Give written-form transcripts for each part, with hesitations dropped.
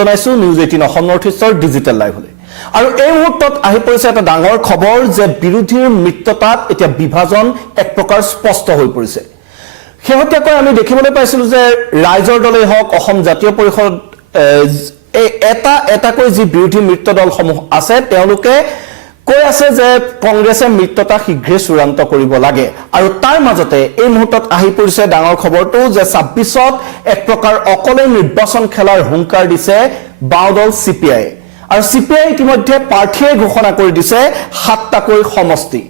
জনাইছো news 18 Assam north ইষ্টৰ digital লাইভলৈ আৰু এই মুহূৰ্তত আহি পৰিছে এটা ডাঙৰ খবৰ যে বিৰোধীৰ মিত্ৰতাত এতিয়া বিভাজন এক প্ৰকাৰ স্পষ্ট হৈ পৰিছে শেহতীয়াকৈ আমি দেখিবলৈ পাইছিলো যে ৰাইজৰ দলেই হওক অসম জাতীয় পৰিষদ এটাকৈ যি বিৰোধী মিত্ৰ দলসমূহ আছে তেওঁলোকে কৈ আছে যে কংগ্ৰেছে মিত্ৰতা শীঘ্ৰে চূড়ান্ত কৰিব লাগে আৰু তাৰ মাজতে এই মুহূৰ্তত আহি পৰিছে ডাঙৰ খবৰটো যে 26ত এক প্ৰকাৰ অকলে নিৰ্বাচন খেলাৰ হুংকাৰ দিছে বাওদল সিপিআই আৰু সিপিআই ইতিমধ্যে প্ৰাৰ্থীয়ে ঘোষণা কৰি দিছে 7টাকৈ সমষ্টি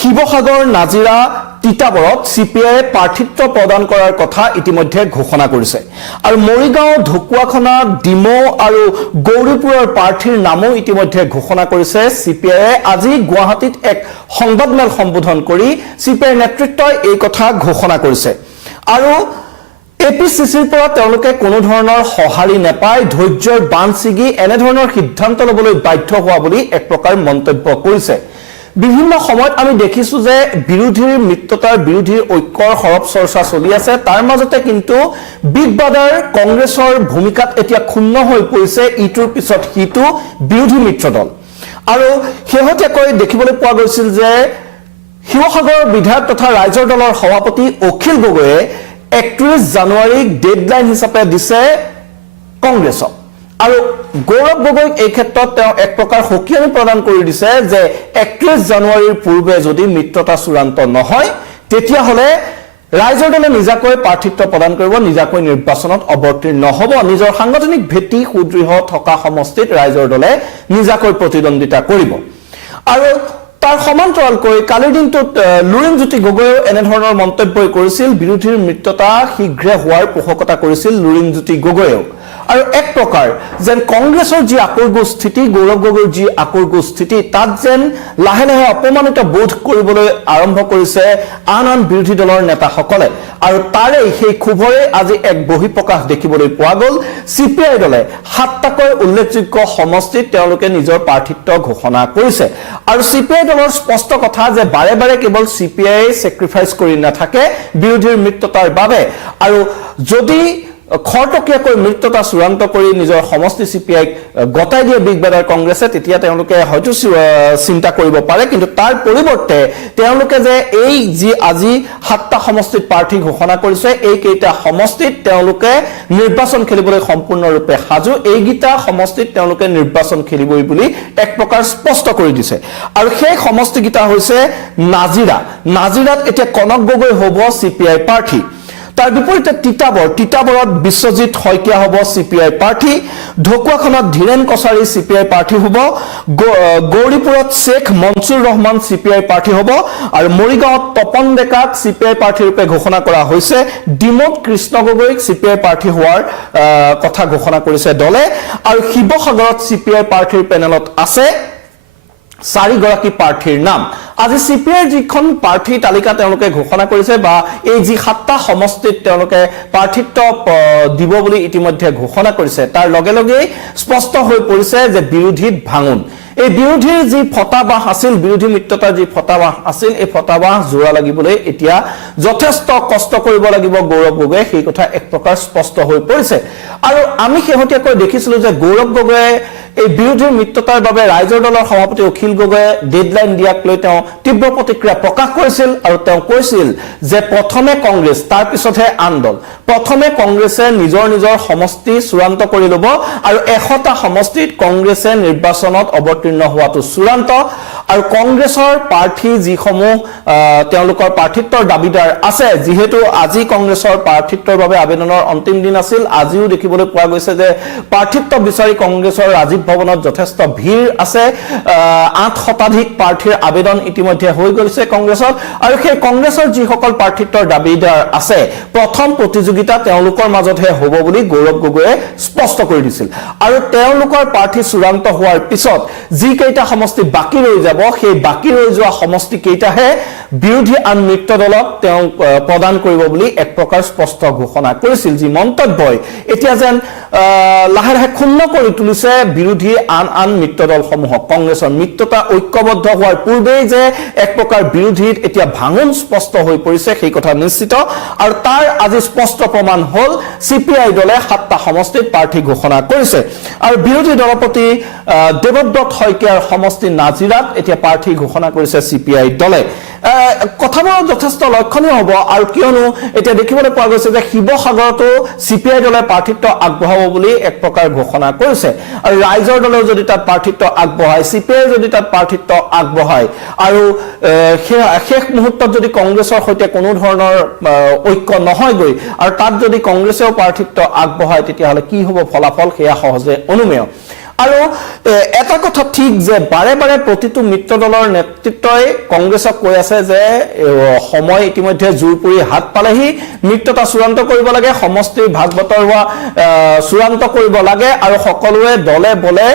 শিৱসাগৰ নাজিৰা তিতাবৰত সিপিআই প্ৰাৰ্থীত্ব প্ৰদান কৰাৰ কথা ইতিমধ্যে ঘোষণা কৰিছে আৰু মৰিগাঁও ঢকুৱাখনা ডিমো আৰু গৌৰীপুৰৰ প্ৰাৰ্থীৰ নামো ইতিমধ্যে ঘোষণা কৰিছে সিপিআই আজি গুৱাহাটীত এক সংবাদমেল সম্বোধন কৰি সিপিআই নেতৃত্বই এই কথা ঘোষণা কৰিছে আৰু এপিসিসিৰ পৰা তেওঁলোকে কোনো ধৰণৰ সহাৰি নেপায় ধৈৰ্যৰ বান ছিগি এনে ধৰণৰ সিদ্ধান্ত লবলৈ বাধ্য হোৱা বুলি এক প্ৰকাৰ মন্তব্য কৰিছে বিভিন্ন সময়ত আমি দেখিছো যে বিৰোধীৰ মিত্ৰতাৰ বিৰোধীৰ ঐক্যৰ হৰপ চৰ্চা চলি আছে তাৰ মাজতে কিন্তু বিগ ব্ৰাদাৰ কংগ্ৰেছৰ ভূমিকাত এতিয়া ক্ষুণ্ণ হৈ পৰিছে ইটোৰ পিছত হিটো বিৰোধী মিত্ৰ দল আৰু শেহতীয়াকৈ দেখিবলৈ পোৱা গৈছিল যে শিৱসাগৰৰ বিধায়ক তথা ৰাইজৰ দলৰ সভাপতি অখিল গগৈয়ে 31 জানুৱাৰীক ডেডলাইন হিচাপে দিছে কংগ্ৰেছক আৰু গৌৰৱ গগৈক এই ক্ষেত্ৰত তেওঁ এক প্ৰকাৰ হকিয়ানি প্ৰদান কৰি দিছে যে 31 জানুৱাৰীৰ পূৰ্বে যদি মিত্ৰতা চূড়ান্ত নহয় তেতিয়া হলে ৰাইজৰ দলে নিজাকৈ প্ৰাৰ্থীত্ব প্ৰদান কৰিব নিজাকৈ নিৰ্বাচনত অৱতীৰ্ণ হ'ব নিজৰ সাংগঠনিক ভেটি সুদৃঢ় থকা সমষ্টিত ৰাইজৰ দলে নিজাকৈ প্ৰতিদ্বন্দ্বিতা কৰিব আৰু তাৰ সমান্তৰালকৈ কালিৰ দিনটোত লুৰিণজ্যোতি গগৈয়ে এনে ধৰণৰ মন্তব্য কৰিছিল বিৰোধীৰ মিত্ৰতা শীঘ্ৰে হোৱাৰ পোষকতা কৰিছিল লুৰিণজ্যোতি গগৈয়ে আৰু এক প্ৰকাৰ যেন কংগ্ৰেছৰ যি আকৰ্গো স্থিতি গৌৰৱ গগৈৰ যি আকৰ্গো স্থিতি তাত যেন লাহে লাহে অপমানিত বোধ কৰিবলৈ আৰম্ভ কৰিছে আন বিৰোধী দলৰ নেতাসকলে আৰু তাৰে সেই ক্ষোভৰে আজি এক বহিঃপ্ৰকাশ দেখিবলৈ পোৱা গ'ল সিপিআই দলে 7টাকৈ উল্লেখযোগ্য সমষ্টিত তেওঁলোকে নিজৰ প্ৰাৰ্থীত্ব ঘোষণা কৰিছে আৰু সিপিআই দলৰ স্পষ্ট কথা যে বাৰে বাৰে কেৱল সিপিআই স্যাক্ৰিফাইস কৰি নাথাকে বিৰোধীৰ মিত্ৰতাৰ বাবে আৰু যদি খৰটকীয়াকৈ মিত্ৰতা চূড়ান্ত কৰি নিজৰ সমষ্টি সিপিআইক গতাই দিয়ে বিগ ব্ৰাদাৰ কংগ্ৰেছে তেতিয়া তেওঁলোকে হয়তো চিন্তা কৰিব পাৰে কিন্তু তাৰ পৰিৱৰ্তে তেওঁলোকে যে এই যি আজি 7টা সমষ্টিত প্ৰাৰ্থী ঘোষণা কৰিছে এই কেইটা সমষ্টিত তেওঁলোকে নিৰ্বাচন খেলিবলৈ সম্পূৰ্ণৰূপে সাজু এইগিটা সমষ্টিত তেওঁলোকে নিৰ্বাচন খেলিবই বুলি এক প্ৰকাৰ স্পষ্ট কৰি দিছে আৰু সেই সমষ্টিগিটা হৈছে নাজিৰাত এতিয়া কনক গগৈ হ'ব সিপিআই প্ৰাৰ্থী তাৰ বিপৰীতে তিতাবৰত বিশ্বজিৎ শইকীয়া হ'ব সিপিআই প্ৰাৰ্থী ঢকুৱাখনত ধীৰেন কছাৰী সিপিআই প্ৰাৰ্থী হ'ব গৌৰীপুৰত শেখ মনসুৰ ৰহমান সিপিআই প্ৰাৰ্থী হ'ব আৰু মৰিগাঁৱত তপন ডেকাক সিপিআই প্ৰাৰ্থী ৰূপে ঘোষণা কৰা হৈছে ডিমোত কৃষ্ণ গগৈক সিপিআই প্ৰাৰ্থী হোৱাৰ কথা ঘোষণা কৰিছে দলে আৰু শিৱসাগৰত সিপিআই প্ৰাৰ্থীৰ পেনেলত আছে 4গৰাকী প্ৰাৰ্থীৰ নাম আজি সিপিআইৰ যিখন প্ৰাৰ্থী তালিকা তেওঁলোকে ঘোষণা কৰিছে বা এই যি 7টা সমষ্টিত তেওঁলোকে প্ৰাৰ্থীত্ব দিব বুলি ইতিমধ্যে ঘোষণা কৰিছে তাৰ লগে লগে স্পষ্ট হৈ পৰিছে যে বিৰোধীত ভাঙন এই বিৰোধীৰ যি ফটাবাহ আছিল বিৰোধী মিত্ৰতাৰ যি ফটাবাহ আছিল এই ফটাবাহ জোৰা লাগিবলৈ এতিয়া যথেষ্ট কষ্ট কৰিব লাগিব গৌৰৱ গগৈয়ে সেই কথা এক প্ৰকাৰ স্পষ্ট হৈ পৰিছে আৰু আমি শেহতীয়াকৈ দেখিছিলো যে গৌৰৱ গগৈয়ে এই বিৰোধীৰ মিত্ৰতাৰ বাবে ৰাইজৰ দলৰ সভাপতি অখিল গগৈয়ে ডেডলাইন দিয়াক লৈ তেওঁ তীব্ৰ প্ৰতিক্ৰিয়া প্ৰকাশ কৰিছিল আৰু তেওঁ কৈছিল যে প্ৰথমে কংগ্ৰেছ তাৰ পিছতহে আন দল প্ৰথমে কংগ্ৰেছে নিজৰ সমষ্টি চূড়ান্ত কৰি ল'ব আৰু 100টা সমষ্টিত কংগ্ৰেছে নিৰ্বাচনত অৱতীৰ্ণ হোৱাটো চূড়ান্ত আৰু কংগ্ৰেছৰ প্ৰাৰ্থী যিসমূহ তেওঁলোকৰ প্ৰাৰ্থীত্বৰ দাবীদাৰ আছে যিহেতু আজি কংগ্ৰেছৰ প্ৰাৰ্থীত্বৰ বাবে আবেদনৰ অন্তিম দিন আছিল আজিও দেখিবলৈ পোৱা গৈছে যে প্ৰাৰ্থীত্ব বিচাৰি কংগ্ৰেছৰ ৰাজীৱ ভৱনত যথেষ্ট ভিৰ আছে 8 শতাধিক প্ৰাৰ্থীৰ আবেদন ইতিমধ্যে হৈ গৈছে কংগ্ৰেছৰ আৰু সেই কংগ্ৰেছৰ যিসকল প্ৰাৰ্থীত্বৰ দাবীদাৰ আছে প্ৰথম প্ৰতিযোগিতা তেওঁলোকৰ মাজতহে হ'ব বুলি গৌৰৱ গগৈয়ে স্পষ্ট কৰি দিছিল আৰু তেওঁলোকৰ প্ৰাৰ্থী চূড়ান্ত হোৱাৰ পিছত যি কেইটা সমষ্টি বাকি ৰৈ যাব সেই বাকি ৰৈ যোৱা সমষ্টি কেইটাহে বিৰোধী আন মিত্ৰ দলক তেওঁ প্ৰদান কৰিব বুলি এক প্ৰকাৰ স্পষ্ট ঘোষণা কৰিছিল যি মন্তব্যই এতিয়া যেন লাহে লাহে ক্ষুণ্ণ কৰি তুলিছে বিৰোধী আন মিত্ৰ দলসমূহক কংগ্ৰেছৰ মিত্ৰতা ঐক্যবদ্ধ হোৱাৰ পূৰ্বেই যে এক প্ৰকাৰ বিৰোধীত এতিয়া ভাঙন স্পষ্ট হৈ পৰিছে সেই কথা নিশ্চিত আৰু তাৰ আজি স্পষ্ট প্ৰমাণ হ'ল CPI দলে 7টা সমষ্টিত প্ৰাৰ্থী ঘোষণা কৰিছে আৰু বিৰোধী দলপতি দেৱব্ৰত শইকীয়াৰ সমষ্টি নাজিৰাত এতিয়া প্ৰাৰ্থী ঘোষণা কৰিছে CPI দলে কথাবোৰ যথেষ্ট লক্ষণীয় হ'ব আৰু কিয়নো এতিয়া দেখিবলৈ পোৱা গৈছে যে শিৱসাগৰতো CPI দলে প্ৰাৰ্থিত্ব আগবঢ়াব বুলি এক প্ৰকাৰ ঘোষণা কৰিছে আৰু ৰাইজৰ দলেও যদি তাত প্ৰাৰ্থিত্ব আগবঢ়ায় CPI যদি তাত প্ৰাৰ্থিত্ব আগবঢ়ায় আৰু শেষ মুহূৰ্তত যদি কংগ্ৰেছৰ সৈতে কোনো ধৰণৰ ঐক্য নহয়গৈ আৰু তাত যদি কংগ্ৰেছেও প্ৰাৰ্থিত্ব আগবঢ়ায় তেতিয়াহ'লে কি হ'ব ফলাফল সেয়া সহজে অনুমেয় আৰু এটা কথা ঠিক যে বাৰে বাৰে প্ৰতিটো মিত্ৰ দলৰ নেতৃত্বই কংগ্ৰেছক কৈ আছে যে সময় ইতিমধ্যে জোৰপুৰি হাত পালেহি মিত্ৰতা চূড়ান্ত কৰিব লাগে সমষ্টিৰ ভাগ বতৰা চূড়ান্ত কৰিব লাগে আৰু সকলোৱে দলে বলে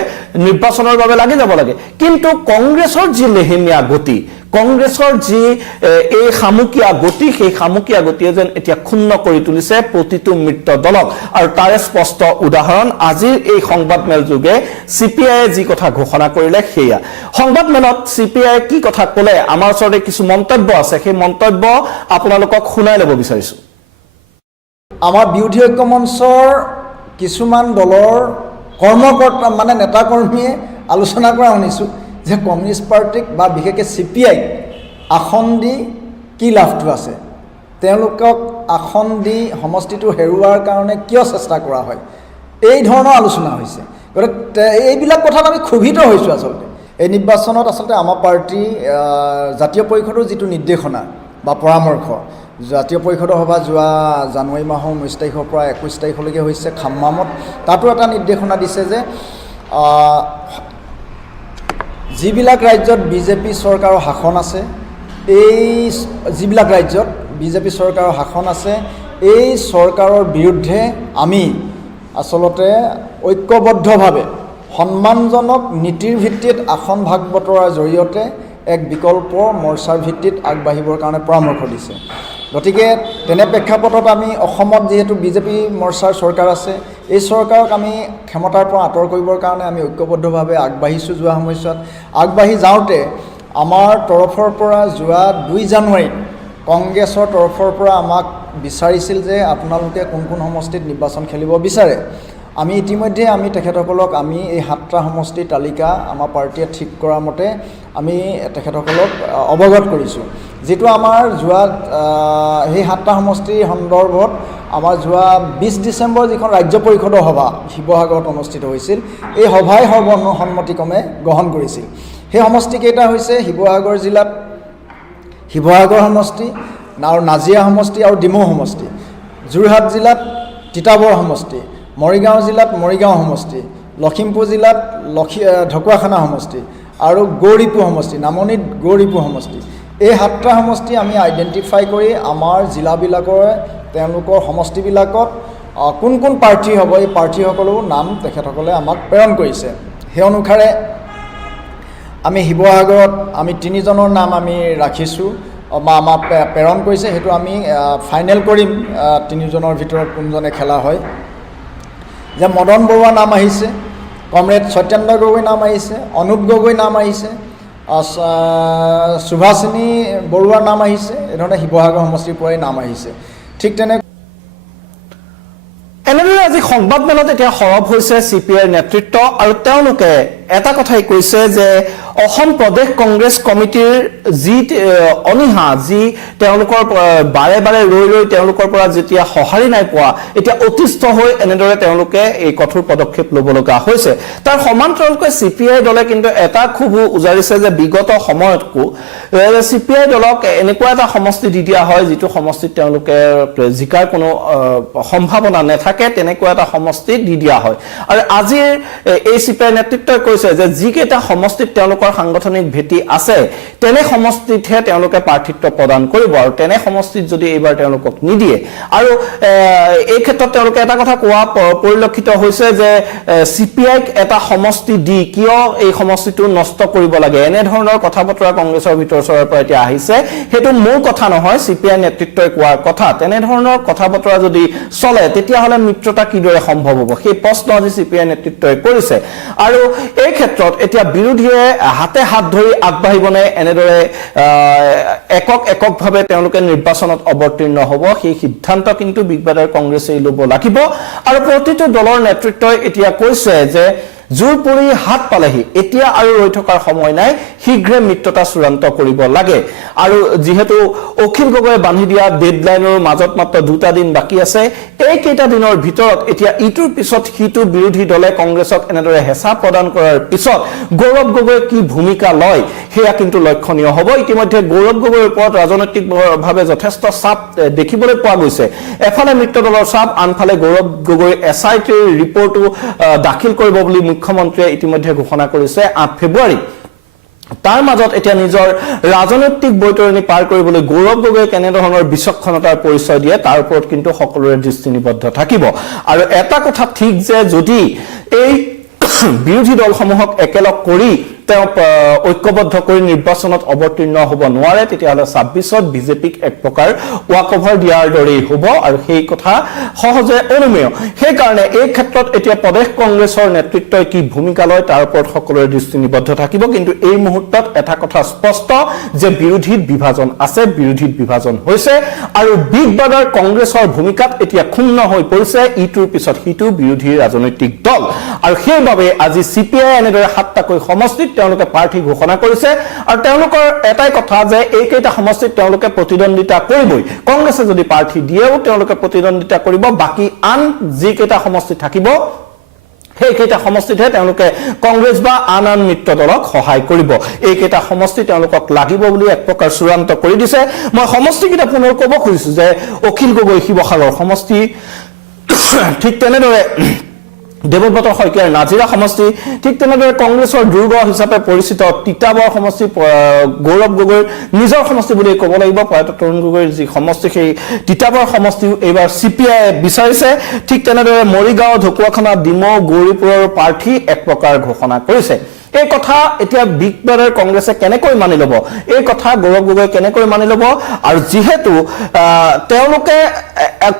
নিৰ্বাচনৰ বাবে লাগি যাব লাগে কিন্তু কংগ্ৰেছৰ যি লেহেমীয়া গতি কংগ্ৰেছৰ যি এই খামুকীয়া গতি সেই খামুকীয়া গতিয়ে যেন এতিয়া ক্ষুণ্ণ কৰি তুলিছে প্ৰতিটো মিত্ৰ দলক আৰু তাৰে স্পষ্ট উদাহৰণ আজিৰ এই সংবাদমেল যোগে CPI যি কথা ঘোষণা কৰিলে সেয়া সংবাদমেলত CPI কি কথা ক'লে আমাৰ ওচৰতে কিছু মন্তব্য আছে সেই মন্তব্য আপোনালোকক শুনাই ল'ব বিচাৰিছো আমাৰ বিৰোধী ঐক্য মঞ্চৰ কিছুমান দলৰ কৰ্মকৰ্তা মানে নেতা কৰ্মীয়ে আলোচনা কৰা শুনিছোঁ যে কমিউনিষ্ট পাৰ্টিক বা বিশেষকৈ CPI আসন দি কি লাভটো আছে তেওঁলোকক আসন দি সমষ্টিটো হেৰুৱাৰ কাৰণে কিয় চেষ্টা কৰা হয় এই ধৰণৰ আলোচনা হৈছে গতিকে এইবিলাক কথাত আমি ক্ষোভিত হৈছোঁ আচলতে এই নিৰ্বাচনত আচলতে আমাৰ পাৰ্টি জাতীয় পৰিষদৰ যিটো নিৰ্দেশনা বা পৰামৰ্শ জাতীয় পৰিষদৰ সভা যোৱা জানুৱাৰী মাহৰ 19 তাৰিখৰ পৰা 21 তাৰিখলৈকে হৈছে খাম্মামত তাতো এটা নিৰ্দেশনা দিছে যে যিবিলাক ৰাজ্যত বিজেপি চৰকাৰৰ শাসন আছে এই যিবিলাক ৰাজ্যত বিজেপি চৰকাৰৰ শাসন আছে এই চৰকাৰৰ বিৰুদ্ধে আমি আচলতে ঐক্যবদ্ধভাৱে সন্মানজনক নীতিৰ ভিত্তিত আসন ভাগ বতৰাৰ জৰিয়তে এক বিকল্প মৰ্চাৰ ভিত্তিত আগবাঢ়িবৰ কাৰণে পৰামৰ্শ দিছে গতিকে তেনে প্ৰেক্ষাপটত আমি অসমত যেহেতু বিজেপি মৰ্চাৰ চৰকাৰ আছে এই চৰকাৰক আমি ক্ষমতাৰ পৰা আঁতৰ কৰিবৰ কাৰণে আমি ঐক্যবদ্ধভাৱে আগবাঢ়িছোঁ যোৱা সময়ছোৱাত আগবাঢ়ি যাওঁতে আমাৰ তৰফৰ পৰা যোৱা 2 জানুৱাৰীত কংগ্ৰেছৰ তৰফৰ পৰা আমাক বিচাৰিছিল যে আপোনালোকে কোন কোন সমষ্টিত নিৰ্বাচন খেলিব বিচাৰে আমি ইতিমধ্যে আমি তেখেতসকলক আমি এই 7টা সমষ্টিৰ তালিকা আমাৰ পাৰ্টিয়ে ঠিক কৰা মতে আমি তেখেতসকলক অৱগত কৰিছোঁ যেটো আমাৰ যোৱা এই 7টা সমষ্টিৰ সন্দৰ্ভত আমাৰ যোৱা 20 ডিসেম্বৰ যিখন ৰাজ্য পৰিষদৰ সভা শিৱসাগৰত অনুষ্ঠিত হৈছিল এই সভাই সৰ্বসন্মতিক্ৰমে গ্ৰহণ কৰিছিল সেই সমষ্টি কেইটা হৈছে শিৱসাগৰ জিলাত শিৱসাগৰ সমষ্টি আৰু নাজিৰা সমষ্টি আৰু ডিমৌ সমষ্টি যোৰহাট জিলাত তিতাবৰ সমষ্টি মৰিগাঁও জিলাত মৰিগাঁও সমষ্টি লখিমপুৰ জিলাত ঢকুৱাখানা সমষ্টি আৰু গৌৰীপুৰ সমষ্টি নামনিত গৌৰীপুৰ সমষ্টি এই 7টা সমষ্টি আমি আইডেন্টিফাই কৰি আমাৰ জিলাবিলাকৰ তেওঁলোকৰ সমষ্টিবিলাকত কোন কোন প্ৰাৰ্থী হ'ব এই প্ৰাৰ্থীসকলৰ নাম তেখেতসকলে আমাক প্ৰেৰণ কৰিছে সেই অনুসাৰে আমি শিৱসাগৰত আমি 3 জনৰ নাম আমি ৰাখিছোঁ আমাক প্ৰেৰণ কৰিছে হেতু আমি ফাইনেল কৰিম 3 জনৰ ভিতৰত কোনজনে খেলা হয় যে মদন বৰুৱা নাম আহিছে কমৰেড সত্যেন্দ্ৰ গগৈ নাম আহিছে অনুপ গগৈ নাম আহিছে সুভাষিনী বৰুৱাৰ নাম আহিছে এধৰণে শিৱসাগৰ সমষ্টিৰ পৰাই নাম আহিছে ঠিক তেনে এনেদৰে আজি সংবাদমেলত এতিয়া সৰব হৈছে CPI নেতৃত্ব আৰু তেওঁলোকে এটা কথাই কৈছে যে অসম প্ৰদেশ কংগ্ৰেছ কমিটিৰ যি অনিহা যি তেওঁলোকৰ বাৰে বাৰে ৰৈ তেওঁলোকৰ পৰা যেতিয়া সহাৰি নাই পোৱা এতিয়া অতিষ্ঠ হৈ এনেদৰে তেওঁলোকে এই কঠোৰ পদক্ষেপ ল'ব লগা হৈছে তাৰ সমান্তৰালকৈ CPI দলে কিন্তু এটা খুব উজাৰিছে যে বিগত সময়তকো CPI দলক এনেকুৱা এটা সমষ্টি দি দিয়া হয় যিটো সমষ্টিত তেওঁলোকে জিকাৰ কোনো সম্ভাৱনা নাথাকে তেনেকুৱা এটা সমষ্টি দি দিয়া হয় আৰু আজি এই CPI নেতৃত্বই কৈছে যে যিকেইটা সমষ্টিত তেওঁলোকৰ তেওঁলোকৰ সাংগঠনিক ভেটি আছে তেনে সমষ্টিতহে তেওঁলোকে প্ৰাৰ্থিত্ব প্ৰদান কৰিব আৰু তেনে সমষ্টিত যদি এইবাৰ তেওঁলোকক নিদিয়ে আৰু এই ক্ষেত্ৰত তেওঁলোকে এটা কথা কোৱা পৰিলক্ষিত হৈছে যে সিপিআইক এটা সমষ্টি দি কিয় এই সমষ্টিটো নষ্ট কৰিব লাগে এনে ধৰণৰ কথা বতৰা কংগ্ৰেছৰ ভিতৰ চৰৰ পৰা এতিয়া আহিছে হেতু মোৰ কথা নহয় সিপিআই নেতৃত্বই কোৱাৰ কথা তেনে ধৰণৰ কথা বতৰা যদি চলে তেতিয়া হলে মিত্ৰতা কিদৰে সম্ভৱ হ'ব সেই প্ৰশ্ন আজি সিপিআই নেতৃত্বই কৰিছে আৰু এই ক্ষেত্ৰত এতিয়া বিৰোধীয়ে হাতে হাত ধৰি আগবাঢ়িবনে এনেদৰে এককভাৱে তেওঁলোকে নিৰ্বাচনত অৱতীৰ্ণ হ'ব সেই সিদ্ধান্ত কিন্তু বিগ ব্ৰাদাৰ কংগ্ৰেছে ল'ব লাগিব আৰু প্ৰতিটো দলৰ নেতৃত্বই এতিয়া কৈছে যে জোৰ পৰি হাত পালেহি এতিয়া আৰু ৰৈ থকাৰ সময় নাই শীঘ্ৰে মিত্ৰতা চূড়ান্ত কৰিব লাগে আৰু যেহেতু অখিল গগৈয়ে বান্ধি দিয়া ডেডলাইনৰ মাজত মাত্ৰ 2টা দিন বাকি আছে এই কেইটা দিনৰ ভিতৰত এতিয়া ইটোৰ পিছত সিটো বিৰোধী দলে কংগ্ৰেছক এনেদৰে হেঁচা প্ৰদান কৰাৰ পিছত গৌৰৱ গগৈয়ে কি ভূমিকা লয় সেয়া কিন্তু লক্ষণীয় হ'ব ইতিমধ্যে গৌৰৱ গগৈৰ ওপৰত ৰাজনৈতিকভাৱে যথেষ্ট চাপ দেখিবলৈ পোৱা গৈছে এফালে মিত্ৰ দলৰ চাপ আনফালে গৌৰৱ গগৈ এছআইটিৰ ৰিপৰ্টটো দাখিল কৰিব বুলি মুখ্যমন্ত্ৰীয়ে ইতিমধ্যে ঘোষণা কৰিছে 8 ফেব্ৰুৱাৰী তাৰ মাজত এতিয়া নিজৰ ৰাজনৈতিক বৈতৰণি পাৰ কৰিবলৈ গৌৰৱ গগৈয়ে কেনে ধৰণৰ বিচক্ষণতাৰ পৰিচয় দিয়ে তাৰ ওপৰত কিন্তু সকলোৰে দৃষ্টি নিবদ্ধ থাকিব আৰু এটা কথা ঠিক যে যদি এই বিৰোধী দলসমূহক একেলগ কৰি তেওঁ ঐক্যবদ্ধ কৰি নিৰ্বাচনত অৱতীৰ্ণ হ'ব নোৱাৰে তেতিয়াহলে 26ত বিজেপিক এক প্ৰকাৰ ওয়াকওভাৰ দিয়াৰ দৰেই হ'ব আৰু সেই কথা সহজে অনুমেয় সেই কাৰণে এই ক্ষেত্ৰত এতিয়া প্ৰদেশ কংগ্ৰেছৰ নেতৃত্বই কি ভূমিকা লয় তাৰ ওপৰত সকলোৰে দৃষ্টি নিবদ্ধ থাকিব কিন্তু এই মুহূৰ্তত এটা কথা স্পষ্ট যে বিৰোধীত বিভাজন আছে বিৰোধীত বিভাজন হৈছে আৰু বিগ ব্ৰাদাৰ কংগ্ৰেছৰ ভূমিকাত এতিয়া ক্ষুণ্ণ হৈ পৰিছে ইটোৰ পিছত সিটো বিৰোধী ৰাজনৈতিক দল আৰু সেইবাবে আজি সিপিআই এনেদৰে 7টাকৈ সমষ্টিত তেওঁলোকে প্ৰাৰ্থী ঘোষণা কৰিছে আৰু তেওঁলোকৰ এটাই কথা যে এইকেইটা সমষ্টিত তেওঁলোকে প্ৰতিদ্বন্দ্বিতা কৰিবই কংগ্ৰেছে যদি প্ৰাৰ্থী দিয়েও তেওঁলোকে প্ৰতিদ্বন্দ্বিতা কৰিব বাকি আন যিকেইটা সমষ্টি থাকিব সেইকেইটা সমষ্টিতহে তেওঁলোকে কংগ্ৰেছ বা আন মিত্ৰ দলক সহায় কৰিব এইকেইটা সমষ্টি তেওঁলোকক লাগিব বুলি এক প্ৰকাৰ চূড়ান্ত কৰি দিছে মই সমষ্টিকেইটা পুনৰ ক'ব খুজিছো যে অখিল গগৈ শিৱসাগৰ সমষ্টি ঠিক তেনেদৰে দেৱব্ৰত শইকীয়াৰ নাজিৰা সমষ্টি ঠিক তেনেদৰে কংগ্ৰেছৰ দুৰ্গ হিচাপে পৰিচিত তিতাবৰ সমষ্টি গৌৰৱ গগৈৰ নিজৰ সমষ্টি বুলি ক'ব লাগিব প্ৰয়াত তৰুণ গগৈৰ যি সমষ্টি সেই তিতাবৰ সমষ্টি এইবাৰ সিপিআই বিচাৰিছে ঠিক তেনেদৰে মৰিগাঁও ঢকুৱাখানা ডিমৌ গৌৰীপুৰৰ প্ৰাৰ্থী এক প্ৰকাৰ ঘোষণা কৰিছে এই কথা এতিয়া বিগ ব্ৰাদাৰ কংগ্ৰেছে কেনেকৈ মানি ল'ব এই কথা গৌৰৱ গগৈ কেনেকৈ মানি ল'ব আৰু যেহেতু তেওঁলোকে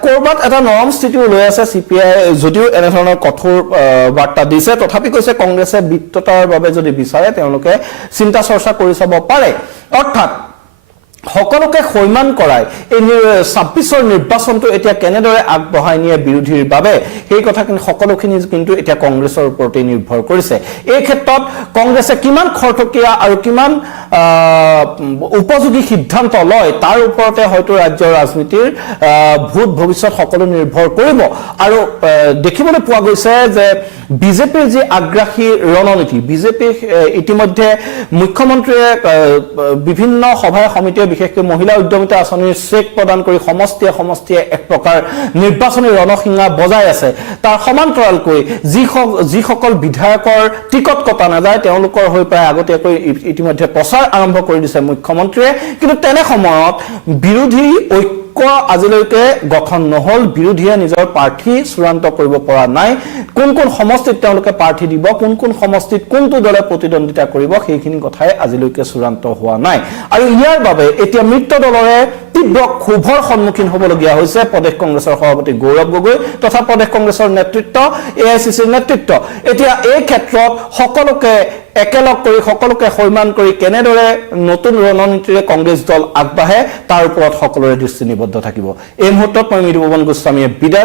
কৰবাত এটা নৰম স্থিতি লৈ আছে সিপিআই যদিও এনে ধৰণৰ কঠোৰ বাৰ্তা দিছে তথাপি কৈছে কংগ্ৰেছে বিত্ততাৰ বাবে যদি বিচাৰে তেওঁলোকে চিন্তা চৰ্চা কৰি চাব পাৰে অৰ্থাৎ সকলোকে হৈমান কৰাই এই 26ৰ নিৰ্বাচনটো এতিয়া কেনেদৰে আগবঢ়াই নিয়ে বিৰোধীৰ বাবে সেই কথা কিন্তু সকলোখিনি কিন্তু এতিয়া কংগ্ৰেছৰ ওপৰতে নিৰ্ভৰ কৰিছে এই ক্ষেত্ৰত কংগ্ৰেছে কিমান খৰতকীয়া আৰু কিমান উপযোগী সিদ্ধান্ত লয় তাৰ ওপৰতে হয়তো ৰাজ্যৰ ৰাজনীতিৰ ভূত ভৱিষ্যত সকলো নিৰ্ভৰ কৰিব আৰু দেখিবলৈ পোৱা গৈছে যে বিজেপিৰ যি আগ্ৰাসী ৰণনীতি বিজেপি ইতিমধ্যে মুখ্যমন্ত্ৰীয়ে বিভিন্ন সভায় সমিতিয়ে বিশেষকৈ মহিলা উদ্যমিতা আঁচনিৰ চেক প্ৰদান কৰি সমষ্টিয়ে এক প্ৰকাৰ নিৰ্বাচনী ৰণসিঙা বজাই আছে তাৰ সমান্তৰালকৈ যিসকল বিধায়কৰ টিকট কটা নাযায় তেওঁলোকৰ হৈ প্ৰায় আগতীয়াকৈ ইতিমধ্যে প্ৰচাৰ আৰম্ভ কৰি দিছে মুখ্যমন্ত্ৰীয়ে কিন্তু তেনে সময়ত বিৰোধী আজিলৈকে গঠন নহল বিৰোধীয়ে নিজৰ প্ৰাৰ্থী চূড়ান্ত কৰিব পৰা নাই কোন সমষ্টিত তেওঁলোকে প্ৰাৰ্থী দিব কোন সমষ্টিত কোনটো দলে প্ৰতিদ্বন্দ্বিতা কৰিব সেইখিনি কথাই আজিলৈকে চূড়ান্ত হোৱা নাই আৰু ইয়াৰ বাবে এতিয়া মিত্ৰ দলৰে তীব্ৰ ক্ষোভৰ সন্মুখীন হ'বলগীয়া হৈছে প্ৰদেশ কংগ্ৰেছৰ সভাপতি গৌৰৱ গগৈ তথা প্ৰদেশ কংগ্ৰেছৰ নেতৃত্ব এআইচিচিৰ নেতৃত্ব এতিয়া এই ক্ষেত্ৰত সকলোকে একেলগ কৰি সকলোকে হৈমান কৰি কেনেদৰে নতুন ৰণনীতিৰে কংগ্ৰেছ দল আগবাঢ়ে তাৰ ওপৰত সকলোৰে দৃষ্টি নিবদ্ধ থাকিব এই মুহূৰ্তত মই মৃদুপৱন গোস্বামীয়ে বিদায়